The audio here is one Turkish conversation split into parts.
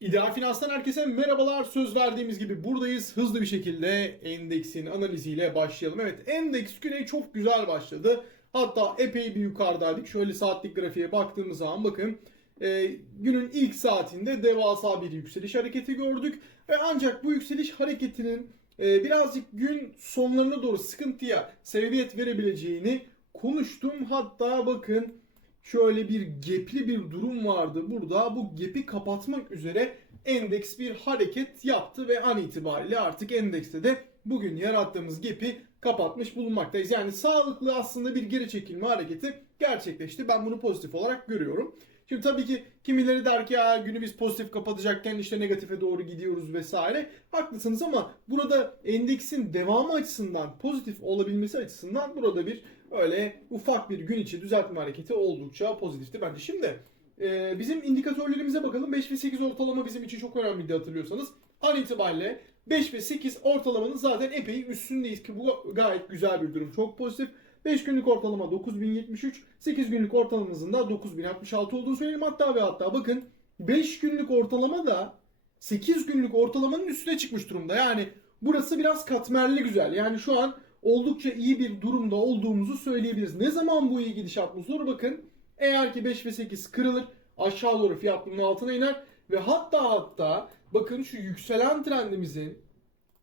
İdeal Finans'tan herkese merhabalar. Söz verdiğimiz gibi buradayız. Hızlı bir şekilde endeksin analiziyle başlayalım. Evet endeks güne çok güzel başladı. Hatta epey bir yukarıdaydık. Şöyle saatlik grafiğe baktığımız zaman bakın e, günün ilk saatinde devasa bir yükseliş hareketi gördük. Ve ancak bu yükseliş hareketinin e, birazcık gün sonlarına doğru sıkıntıya sebebiyet verebileceğini konuştum. Hatta bakın şöyle bir gepli bir durum vardı burada. Bu gepi kapatmak üzere endeks bir hareket yaptı ve an itibariyle artık endekste de bugün yarattığımız gepi kapatmış bulunmaktayız. Yani sağlıklı aslında bir geri çekilme hareketi gerçekleşti. Ben bunu pozitif olarak görüyorum. Şimdi tabii ki kimileri der ki ya günü biz pozitif kapatacakken işte negatife doğru gidiyoruz vesaire. Haklısınız ama burada endeksin devamı açısından pozitif olabilmesi açısından burada bir öyle ufak bir gün içi düzeltme hareketi oldukça pozitifti bence. Şimdi e, bizim indikatörlerimize bakalım. 5 ve 8 ortalama bizim için çok önemliydi hatırlıyorsanız. An itibariyle 5 ve 8 ortalamanın zaten epey üstündeyiz ki bu gayet güzel bir durum. Çok pozitif. 5 günlük ortalama 9073, 8 günlük ortalamamızın da 9066 olduğunu söyleyeyim. Hatta ve hatta bakın 5 günlük ortalama da 8 günlük ortalamanın üstüne çıkmış durumda. Yani burası biraz katmerli güzel. Yani şu an oldukça iyi bir durumda olduğumuzu söyleyebiliriz. Ne zaman bu iyi gidişat bozulur? Bakın eğer ki 5 ve 8 kırılır aşağı doğru fiyat bunun altına iner ve hatta hatta bakın şu yükselen trendimizin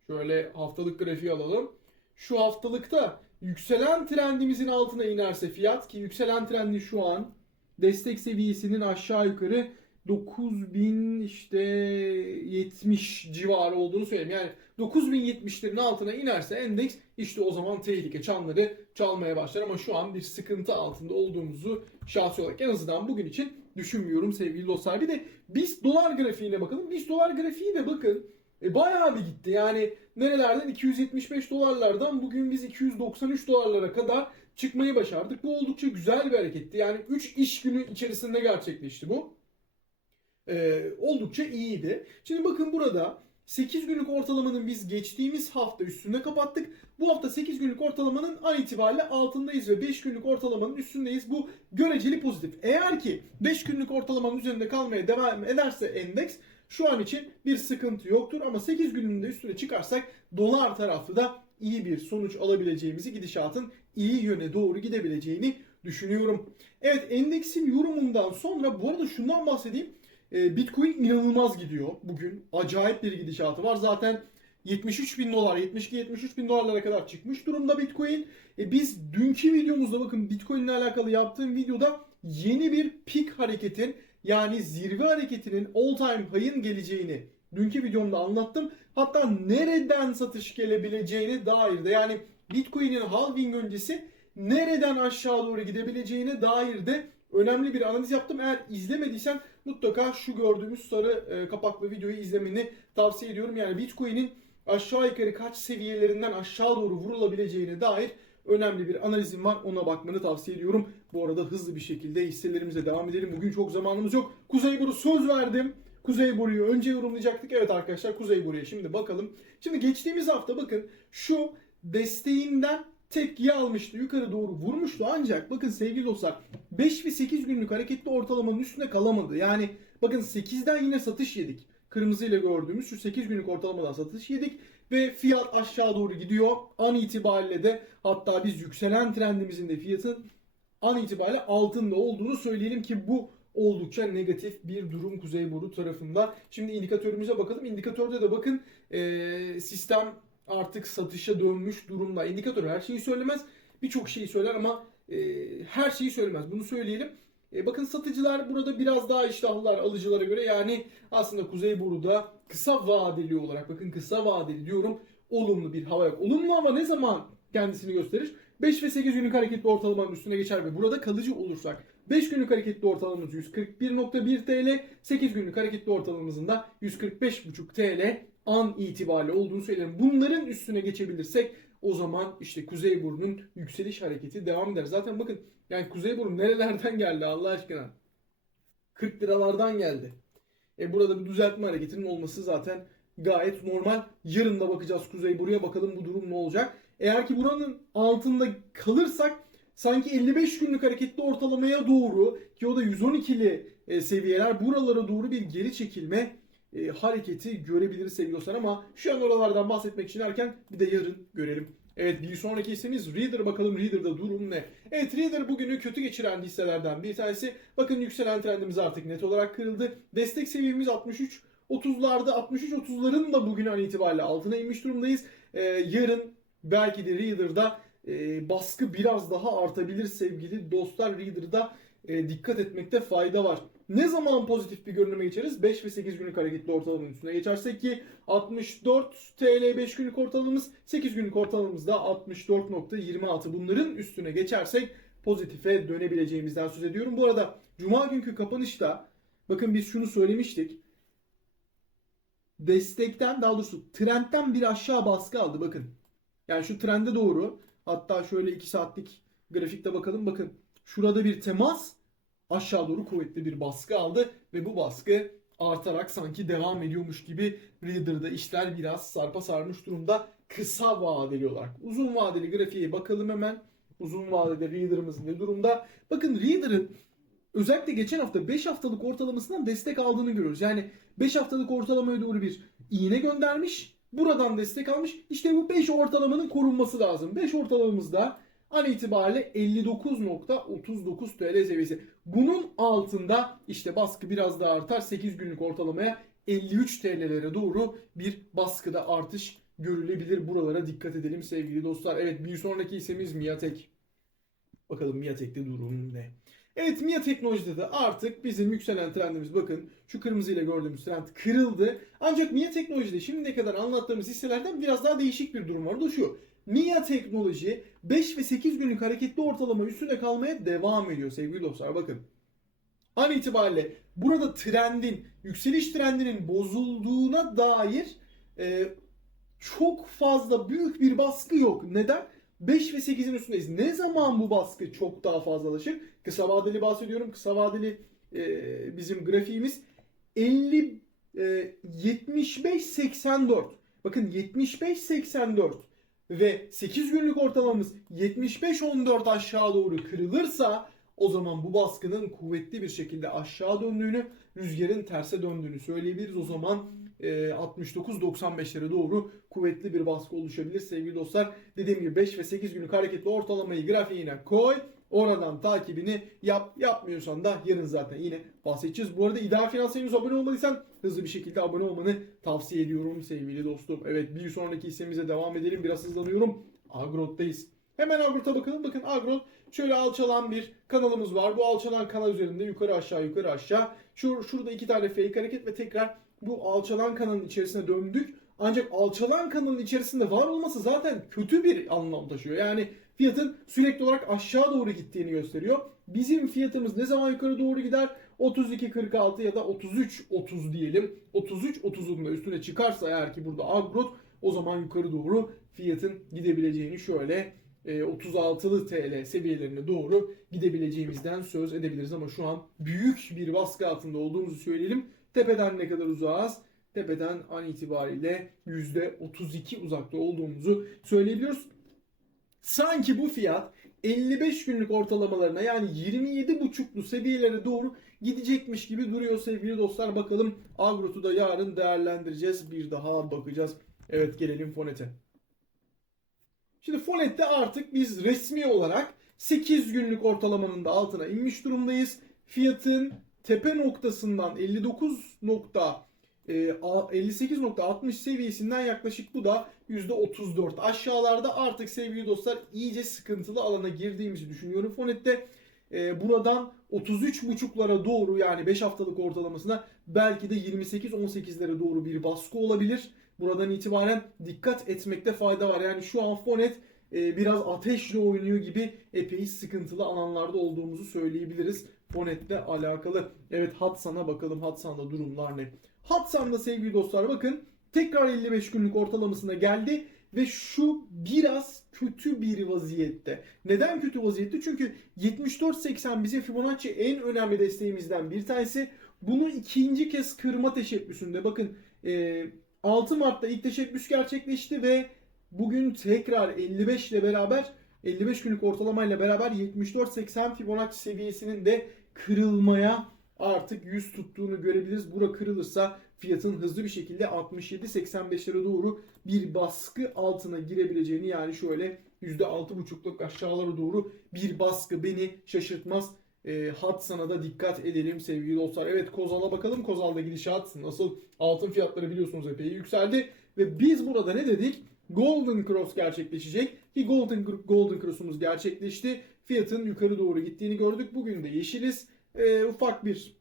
şöyle haftalık grafiği alalım. Şu haftalıkta yükselen trendimizin altına inerse fiyat ki yükselen trendi şu an destek seviyesinin aşağı yukarı 9000 işte 70 civarı olduğunu söyleyeyim. Yani 9070'lerin altına inerse endeks işte o zaman tehlike çanları çalmaya başlar ama şu an bir sıkıntı altında olduğumuzu şahsi olarak en azından bugün için düşünmüyorum sevgili dostlar. Bir de biz dolar grafiğine bakalım. Biz dolar grafiği de bakın e, bayağı bir gitti. Yani nerelerden 275 dolarlardan bugün biz 293 dolarlara kadar çıkmayı başardık. Bu oldukça güzel bir hareketti. Yani 3 iş günü içerisinde gerçekleşti bu. Ee, oldukça iyiydi. Şimdi bakın burada 8 günlük ortalamanın biz geçtiğimiz hafta üstünde kapattık. Bu hafta 8 günlük ortalamanın an itibariyle altındayız ve 5 günlük ortalamanın üstündeyiz. Bu göreceli pozitif. Eğer ki 5 günlük ortalamanın üzerinde kalmaya devam ederse endeks şu an için bir sıkıntı yoktur ama 8 günün de üstüne çıkarsak dolar tarafı da iyi bir sonuç alabileceğimizi gidişatın iyi yöne doğru gidebileceğini düşünüyorum. Evet endeksin yorumundan sonra bu arada şundan bahsedeyim. Ee, Bitcoin inanılmaz gidiyor bugün. Acayip bir gidişatı var. Zaten 73 bin dolar, 72-73 bin dolarlara kadar çıkmış durumda Bitcoin. E biz dünkü videomuzda bakın Bitcoin ile alakalı yaptığım videoda yeni bir pik hareketin yani zirve hareketinin all time high'ın geleceğini dünkü videomda anlattım. Hatta nereden satış gelebileceğine dair de yani Bitcoin'in halving öncesi nereden aşağı doğru gidebileceğine dair de önemli bir analiz yaptım. Eğer izlemediysen mutlaka şu gördüğümüz sarı e, kapaklı videoyu izlemeni tavsiye ediyorum. Yani Bitcoin'in aşağı yukarı kaç seviyelerinden aşağı doğru vurulabileceğine dair önemli bir analizim var. Ona bakmanı tavsiye ediyorum. Bu arada hızlı bir şekilde hisselerimize devam edelim. Bugün çok zamanımız yok. Kuzey Boru söz verdim. Kuzey Boru'yu önce yorumlayacaktık. Evet arkadaşlar Kuzey Boru'ya şimdi bakalım. Şimdi geçtiğimiz hafta bakın şu desteğinden tepkiyi almıştı. Yukarı doğru vurmuştu. Ancak bakın sevgili dostlar 5 ve 8 günlük hareketli ortalamanın üstünde kalamadı. Yani bakın 8'den yine satış yedik. Kırmızıyla gördüğümüz şu 8 günlük ortalamadan satış yedik. Ve fiyat aşağı doğru gidiyor. An itibariyle de hatta biz yükselen trendimizin de fiyatın an itibariyle altında olduğunu söyleyelim ki bu oldukça negatif bir durum Kuzey Boru tarafında. Şimdi indikatörümüze bakalım. İndikatörde de bakın sistem artık satışa dönmüş durumda. İndikatör her şeyi söylemez. Birçok şeyi söyler ama her şeyi söylemez. Bunu söyleyelim. E, bakın satıcılar burada biraz daha iştahlılar alıcılara göre. Yani aslında Kuzey Boru'da kısa vadeli olarak bakın kısa vadeli diyorum olumlu bir hava yok. Olumlu hava ne zaman kendisini gösterir? 5 ve 8 günlük hareketli ortalamanın üstüne geçer ve burada kalıcı olursak 5 günlük hareketli ortalamamız 141.1 TL, 8 günlük hareketli ortalamamızın da 145.5 TL an itibariyle olduğunu söylerim. Bunların üstüne geçebilirsek o zaman işte Kuzey Burnu'nun yükseliş hareketi devam eder. Zaten bakın yani Kuzey Burnu nerelerden geldi Allah aşkına? 40 liralardan geldi. E burada bir düzeltme hareketinin olması zaten gayet normal. Yarın da bakacağız Kuzey Buraya bakalım bu durum ne olacak. Eğer ki buranın altında kalırsak sanki 55 günlük hareketli ortalamaya doğru ki o da 112'li e, seviyeler buralara doğru bir geri çekilme e, hareketi görebiliriz sevgili ama şu an oralardan bahsetmek için erken bir de yarın görelim. Evet bir sonraki hissemiz Reader bakalım Reader'da durum ne? Evet Reader bugünü kötü geçiren hisselerden bir tanesi. Bakın yükselen trendimiz artık net olarak kırıldı. Destek seviyemiz 63 30'larda 63-30'ların da bugün an itibariyle altına inmiş durumdayız. Ee, yarın belki de Reader'da e, baskı biraz daha artabilir sevgili dostlar. Reader'da e, dikkat etmekte fayda var. Ne zaman pozitif bir görünüme geçeriz? 5 ve 8 günlük hareketli ortalamanın üstüne geçersek ki 64 TL 5 günlük ortalamamız 8 günlük ortalamamız da 64.26 bunların üstüne geçersek pozitife dönebileceğimizden söz ediyorum. Bu arada Cuma günkü kapanışta bakın biz şunu söylemiştik. Destekten daha doğrusu trendten bir aşağı baskı aldı bakın. Yani şu trende doğru hatta şöyle 2 saatlik grafikte bakalım bakın. Şurada bir temas aşağı doğru kuvvetli bir baskı aldı ve bu baskı artarak sanki devam ediyormuş gibi Reader'da işler biraz sarpa sarmış durumda kısa vadeli olarak. Uzun vadeli grafiğe bakalım hemen. Uzun vadede Reader'ımız ne durumda? Bakın Reader'ın özellikle geçen hafta 5 haftalık ortalamasından destek aldığını görüyoruz. Yani 5 haftalık ortalamaya doğru bir iğne göndermiş. Buradan destek almış. İşte bu 5 ortalamanın korunması lazım. 5 ortalamamızda an itibariyle 59.39 TL seviyesi. Bunun altında işte baskı biraz daha artar. 8 günlük ortalamaya 53 TL'lere doğru bir baskıda artış görülebilir. Buralara dikkat edelim sevgili dostlar. Evet bir sonraki hissemiz Miatek. Bakalım Miatek'te durum ne? Evet MIA Teknoloji'de de artık bizim yükselen trendimiz bakın şu kırmızıyla gördüğümüz trend kırıldı. Ancak MIA Teknoloji'de şimdiye kadar anlattığımız hisselerden biraz daha değişik bir durum var. O da şu. MIA Teknoloji 5 ve 8 günlük hareketli ortalama üstüne kalmaya devam ediyor sevgili dostlar. Bakın an itibariyle burada trendin, yükseliş trendinin bozulduğuna dair e, çok fazla büyük bir baskı yok. Neden? 5 ve 8'in üstündeyiz. Ne zaman bu baskı çok daha fazlalaşır? Kısa vadeli bahsediyorum. Kısa vadeli e, bizim grafiğimiz 50 e, 75 84. Bakın 75 84 ve 8 günlük ortalamamız 75 14 aşağı doğru kırılırsa o zaman bu baskının kuvvetli bir şekilde aşağı döndüğünü, rüzgarın terse döndüğünü söyleyebiliriz. O zaman 69-95'lere doğru kuvvetli bir baskı oluşabilir sevgili dostlar. Dediğim gibi 5 ve 8 günlük hareketli ortalamayı grafiğine koy. Oradan takibini yap. Yapmıyorsan da yarın zaten yine bahsedeceğiz. Bu arada İdeal Finans'a henüz abone olmadıysan hızlı bir şekilde abone olmanı tavsiye ediyorum sevgili dostum. Evet bir sonraki hissemize devam edelim. Biraz hızlanıyorum. Agrot'tayız. Hemen Agrot'a bakalım. Bakın Agrot şöyle alçalan bir kanalımız var. Bu alçalan kanal üzerinde yukarı aşağı yukarı aşağı. Şur, şurada iki tane fake hareket ve tekrar bu alçalan kanalın içerisine döndük. Ancak alçalan kanalın içerisinde var olması zaten kötü bir anlam taşıyor. Yani fiyatın sürekli olarak aşağı doğru gittiğini gösteriyor. Bizim fiyatımız ne zaman yukarı doğru gider? 32.46 ya da 33.30 diyelim. 33.30'un da üstüne çıkarsa eğer ki burada Agrot o zaman yukarı doğru fiyatın gidebileceğini şöyle 36'lı TL seviyelerine doğru gidebileceğimizden söz edebiliriz ama şu an büyük bir baskı altında olduğumuzu söyleyelim. Tepeden ne kadar uzağız? Tepeden an itibariyle %32 uzakta olduğumuzu söyleyebiliyoruz. Sanki bu fiyat 55 günlük ortalamalarına yani 27.5'lu seviyelere doğru gidecekmiş gibi duruyor sevgili dostlar. Bakalım Agrot'u da yarın değerlendireceğiz. Bir daha bakacağız. Evet gelelim Fonet'e. Şimdi Fonet'te artık biz resmi olarak 8 günlük ortalamanın da altına inmiş durumdayız. Fiyatın tepe noktasından 59 nokta 58.60 seviyesinden yaklaşık bu da %34. Aşağılarda artık sevgili dostlar iyice sıkıntılı alana girdiğimizi düşünüyorum. Fonet'te e, buradan 33.5'lara doğru yani 5 haftalık ortalamasına belki de 28-18'lere doğru bir baskı olabilir. Buradan itibaren dikkat etmekte fayda var. Yani şu an Fonet e, biraz ateşle oynuyor gibi epey sıkıntılı alanlarda olduğumuzu söyleyebiliriz. Fonet'le alakalı. Evet Hatsan'a bakalım Hatsan'da durumlar ne? Hatsan'da sevgili dostlar bakın tekrar 55 günlük ortalamasına geldi ve şu biraz kötü bir vaziyette. Neden kötü vaziyette? Çünkü 74.80 bizim Fibonacci en önemli desteğimizden bir tanesi. Bunu ikinci kez kırma teşebbüsünde bakın 6 Mart'ta ilk teşebbüs gerçekleşti ve bugün tekrar 55 ile beraber 55 günlük ortalamayla beraber 74.80 Fibonacci seviyesinin de kırılmaya artık yüz tuttuğunu görebiliriz. Bura kırılırsa fiyatın hızlı bir şekilde 67-85'lere doğru bir baskı altına girebileceğini yani şöyle %6,5'luk aşağılara doğru bir baskı beni şaşırtmaz. E, hat sana da dikkat edelim sevgili dostlar. Evet Kozal'a bakalım. Kozal'da gidişat nasıl? Altın fiyatları biliyorsunuz epey yükseldi. Ve biz burada ne dedik? Golden Cross gerçekleşecek. Ki Golden, Golden Cross'umuz gerçekleşti. Fiyatın yukarı doğru gittiğini gördük. Bugün de yeşiliz. E, ufak bir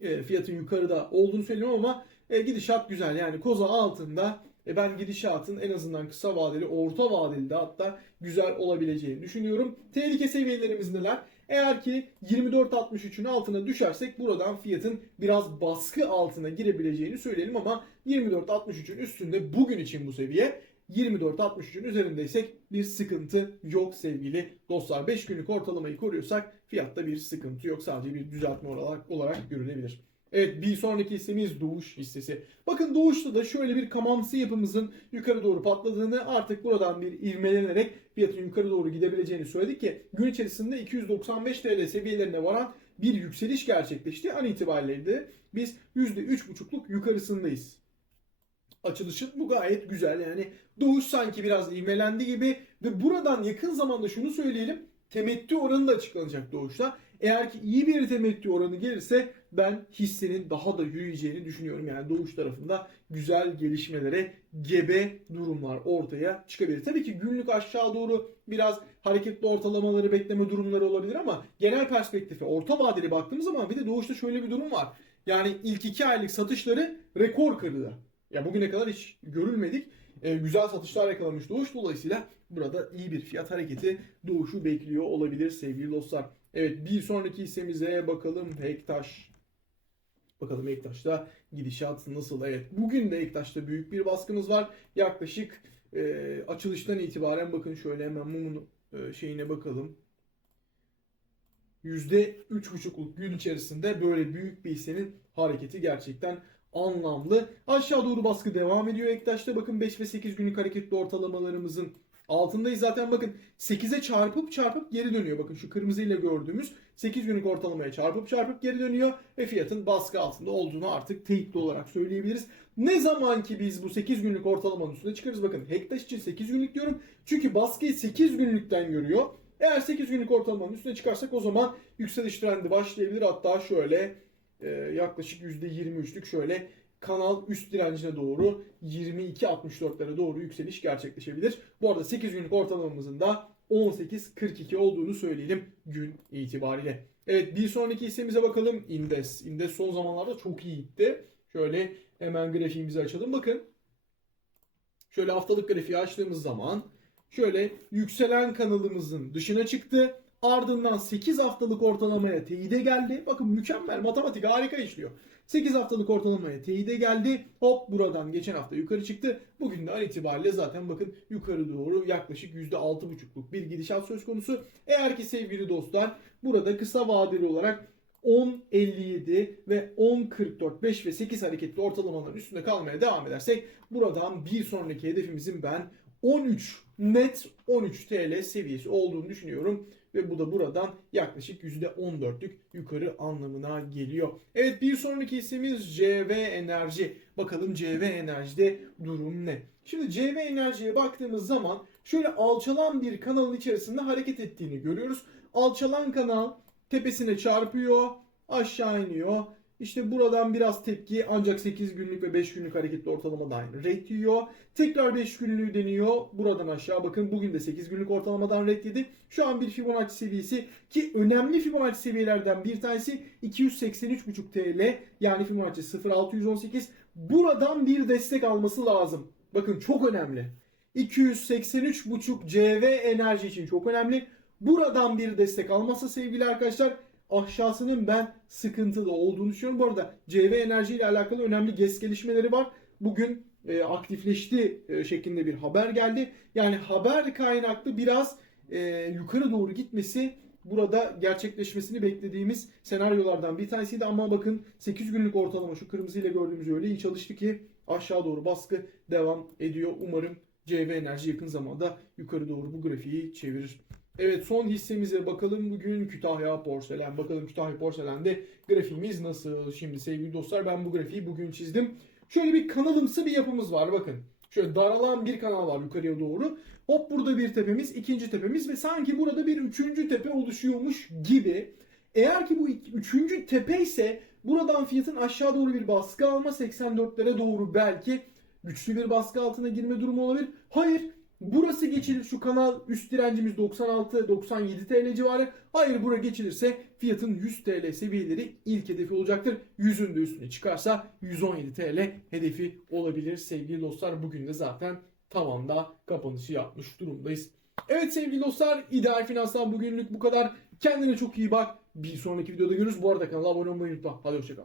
e, fiyatın yukarıda olduğunu söylüyorum ama e, gidişat güzel. Yani koza altında e, ben gidişatın en azından kısa vadeli, orta vadeli de hatta güzel olabileceğini düşünüyorum. Tehlike seviyelerimiz neler? Eğer ki 24.63'ün altına düşersek buradan fiyatın biraz baskı altına girebileceğini söyleyelim ama 24.63'ün üstünde bugün için bu seviye 24.63'ün üzerindeysek bir sıkıntı yok sevgili dostlar. 5 günlük ortalamayı koruyorsak fiyatta bir sıkıntı yok. Sadece bir düzeltme olarak, olarak görülebilir. Evet bir sonraki hissemiz Doğuş hissesi. Bakın Doğuş'ta da şöyle bir kamamsı yapımızın yukarı doğru patladığını artık buradan bir ivmelenerek fiyatın yukarı doğru gidebileceğini söyledik ki gün içerisinde 295 TL seviyelerine varan bir yükseliş gerçekleşti. An itibariyle de biz %3,5'luk yukarısındayız. Açılışın bu gayet güzel yani Doğuş sanki biraz ivmelendi gibi ve buradan yakın zamanda şunu söyleyelim temettü oranı da açıklanacak Doğuş'ta. Eğer ki iyi bir temettü oranı gelirse ben hissenin daha da yürüyeceğini düşünüyorum. Yani Doğuş tarafında güzel gelişmelere gebe durumlar ortaya çıkabilir. Tabii ki günlük aşağı doğru biraz hareketli ortalamaları bekleme durumları olabilir ama genel perspektife orta vadeli baktığımız zaman bir de Doğuş'ta şöyle bir durum var. Yani ilk iki aylık satışları rekor kırdı. Ya bugüne kadar hiç görülmedik. Ee, güzel satışlar yakalamış Doğuş. Dolayısıyla burada iyi bir fiyat hareketi Doğuş'u bekliyor olabilir sevgili dostlar. Evet bir sonraki hissemize bakalım Hektaş. Bakalım Ektaş'ta gidişat nasıl? Evet bugün de Ektaş'ta büyük bir baskımız var. Yaklaşık e, açılıştan itibaren bakın şöyle hemen mumun e, şeyine bakalım. %3,5'luk gün içerisinde böyle büyük bir hissenin hareketi gerçekten anlamlı. Aşağı doğru baskı devam ediyor Ektaş'ta. Bakın 5 ve 8 günlük hareketli ortalamalarımızın altındayız. Zaten bakın 8'e çarpıp çarpıp geri dönüyor. Bakın şu kırmızıyla gördüğümüz 8 günlük ortalamaya çarpıp çarpıp geri dönüyor ve fiyatın baskı altında olduğunu artık teyitli olarak söyleyebiliriz. Ne zaman ki biz bu 8 günlük ortalamanın üstüne çıkarız bakın Hektaş için 8 günlük diyorum. Çünkü baskıyı 8 günlükten görüyor. Eğer 8 günlük ortalamanın üstüne çıkarsak o zaman yükseliş trendi başlayabilir. Hatta şöyle e, yaklaşık %23'lük şöyle kanal üst direncine doğru 22.64'lere doğru yükseliş gerçekleşebilir. Bu arada 8 günlük ortalamamızın da 18.42 olduğunu söyleyelim gün itibariyle. Evet bir sonraki hissemize bakalım. Indes. Indes son zamanlarda çok iyi gitti. Şöyle hemen grafiğimizi açalım. Bakın. Şöyle haftalık grafiği açtığımız zaman şöyle yükselen kanalımızın dışına çıktı. Ardından 8 haftalık ortalamaya teyide geldi. Bakın mükemmel matematik harika işliyor. 8 haftalık ortalamaya teyide geldi. Hop buradan geçen hafta yukarı çıktı. Bugün de an itibariyle zaten bakın yukarı doğru yaklaşık %6,5'luk bir gidişat söz konusu. Eğer ki sevgili dostlar burada kısa vadeli olarak 10.57 ve 10.44, 5 ve 8 hareketli ortalamaların üstünde kalmaya devam edersek buradan bir sonraki hedefimizin ben 13 net 13 TL seviyesi olduğunu düşünüyorum. Ve bu da buradan yaklaşık %14'lük yukarı anlamına geliyor. Evet bir sonraki hissemiz CV Enerji. Bakalım CV Enerji'de durum ne? Şimdi CV Enerji'ye baktığımız zaman şöyle alçalan bir kanalın içerisinde hareket ettiğini görüyoruz. Alçalan kanal tepesine çarpıyor, aşağı iniyor. İşte buradan biraz tepki ancak 8 günlük ve 5 günlük hareketli ortalamada aynı red yiyor. Tekrar 5 günlüğü deniyor. Buradan aşağı bakın bugün de 8 günlük ortalamadan red yedi. Şu an bir Fibonacci seviyesi ki önemli Fibonacci seviyelerden bir tanesi 283,5 TL yani Fibonacci 0.618. Buradan bir destek alması lazım. Bakın çok önemli. 283,5 CV enerji için çok önemli. Buradan bir destek alması sevgili arkadaşlar aşağısının ben sıkıntılı olduğunu düşünüyorum. Bu arada CV enerji ile alakalı önemli GES gelişmeleri var. Bugün e, aktifleşti e, şeklinde bir haber geldi. Yani haber kaynaklı biraz e, yukarı doğru gitmesi burada gerçekleşmesini beklediğimiz senaryolardan bir tanesiydi. Ama bakın 8 günlük ortalama şu kırmızıyla gördüğümüz öyle iyi çalıştı ki aşağı doğru baskı devam ediyor. Umarım CV enerji yakın zamanda yukarı doğru bu grafiği çevirir. Evet son hissemize bakalım bugün Kütahya Porselen. Bakalım Kütahya Porselen'de grafiğimiz nasıl? Şimdi sevgili dostlar ben bu grafiği bugün çizdim. Şöyle bir kanalımsı bir yapımız var bakın. Şöyle daralan bir kanal var yukarıya doğru. Hop burada bir tepemiz, ikinci tepemiz ve sanki burada bir üçüncü tepe oluşuyormuş gibi. Eğer ki bu üçüncü tepe ise buradan fiyatın aşağı doğru bir baskı alma 84'lere doğru belki güçlü bir baskı altına girme durumu olabilir. Hayır burası geçilir şu kanal üst direncimiz 96-97 TL civarı. Hayır bura geçilirse fiyatın 100 TL seviyeleri ilk hedefi olacaktır. 100'ün de üstüne çıkarsa 117 TL hedefi olabilir sevgili dostlar. Bugün de zaten tavanda kapanışı yapmış durumdayız. Evet sevgili dostlar ideal finanstan bugünlük bu kadar. Kendine çok iyi bak. Bir sonraki videoda görürüz. Bu arada kanala abone olmayı unutma. Hadi hoşçakal.